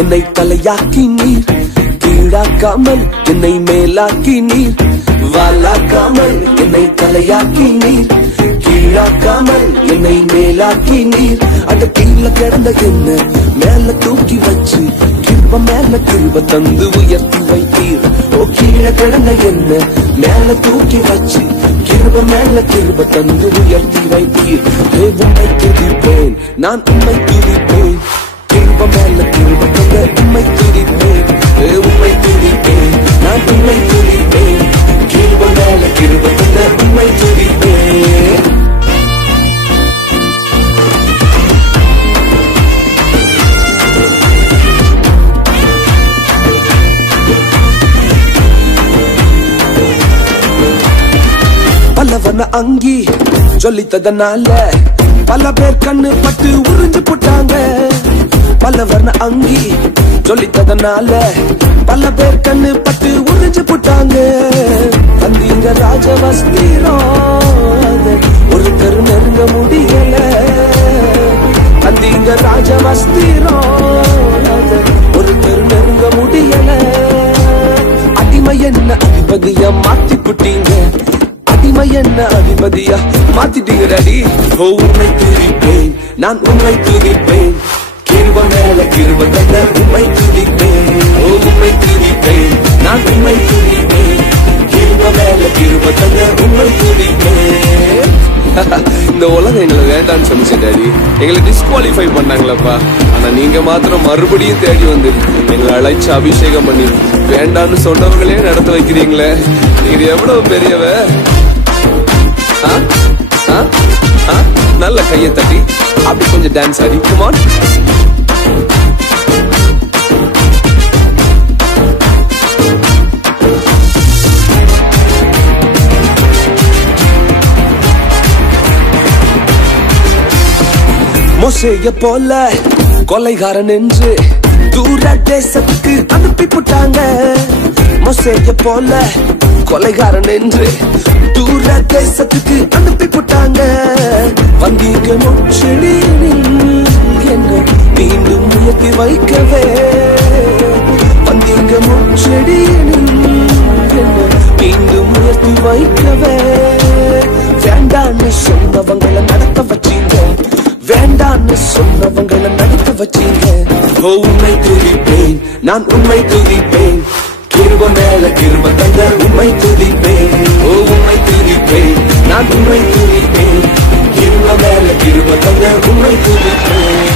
என்னை தலையாக்கி நீர், கீழாக்காமல் என்னை மேலாக்கி நீர், வாலாக்காமல் என்னை தலையாக்கி நீர், கீழாக்காமல் என்னை மேலாக்கி நீர். அட கீழே கிடந்த என்ன மேல தூக்கி வச்சு கிருப மேல கிருப தந்து உயர்த்தி வைத்தீர். ஓ கீழே கிடந்த என்ன மேல தூக்கி வச்சு கிருப மேல கிருப தந்து உயர்த்தி வைத்தீர். உம்மை துதிப்பேன், நான் உம்மை துதிப்பேன், கிருப மேல கிருப தந்த உம்மை துதிப்பேன். உம்மை துதிப்பேன், நான் உம்மை துதிப்பேன், கிருப மேல கிருப தந்த உம்மை துதிப்பேன். பலவன அங்கி சொல்லித்ததனால பல பேர் கண்ணு பட்டு உறிஞ்சு போட்டாங்க. பலவன அங்கி சொல்லித்ததனால பல பேர் கண்ணு பட்டு உறிஞ்சு போட்டாங்க. வந்தீங்க ராஜவஸ்திரம் ஒருத்தர் நெருங்க முடியல. வந்தீங்க ராஜவஸ்திரம் ஒருத்தர் நெருங்க முடியல. அடிமை என்ன அதிபதியா மாத்தி புட்டீங்க, அடிமை என்ன அதிபதியா மாத்திட்டீங்க டாடி. உம்மை துதிப்பேன், நான் உம்மை துதிப்பேன், கிருப மேல கிருப தந்த உம்மை துதிப்பேன். உம்மை துதிப்பேன், நான் உம்மை துதிப்பேன், கிருப மேல கிருப தந்த உம்மை துதிப்பேன். இந்த உலகம் எங்களை வேண்டான்னு சொல்லிச்சு டாடி, எங்களை டிஸ்குவாலிஃபை பண்ணாங்களப்பா. ஆனா நீங்க மாத்திரம் மறுபடியும் தேடி வந்து எங்களை அழைச்சு அபிஷேகம் பண்ணி வேண்டான்னு சொன்னவங்களே நடத்த வைக்கிறீங்களே. நீங்க எவ்வளவு பெரியவ. நல்ல கையை தட்டி அப்படி கொஞ்சம் டான்ஸ் ஆடி. Come on. மோசேய போல கொலைகாரன் என்று தூர தேசத்துக்கு அனுப்பி போட்டாங்க. மோசேய போல கொலைகாரன் என்று தூர தேசத்துக்கு அனுப்பி போட்டாங்க. வந்தீங்க முச்செடியில் என்ன மீண்டும் உயர்த்தி வைக்கவே. வந்தீங்க முச்செடியில் என்ன மீண்டும் உயர்த்தி வைக்கவே. வேண்டான்னு சொன்னவங்களை நடத்த வச்சீங்க, வேண்டான்னு சொன்னவங்களை நடத்த வச்சீங்க. உம்மை துதிப்பேன், நான் உம்மை துதிப்பேன், கிருப மேல கிருப தந்த உம்மை துதிப்பேன். உம்மை துதிப்பேன், நான் உம்மை துதிப்பேன், கிருப மேல கிருப தந்த உம்மை துதிப்பேன்.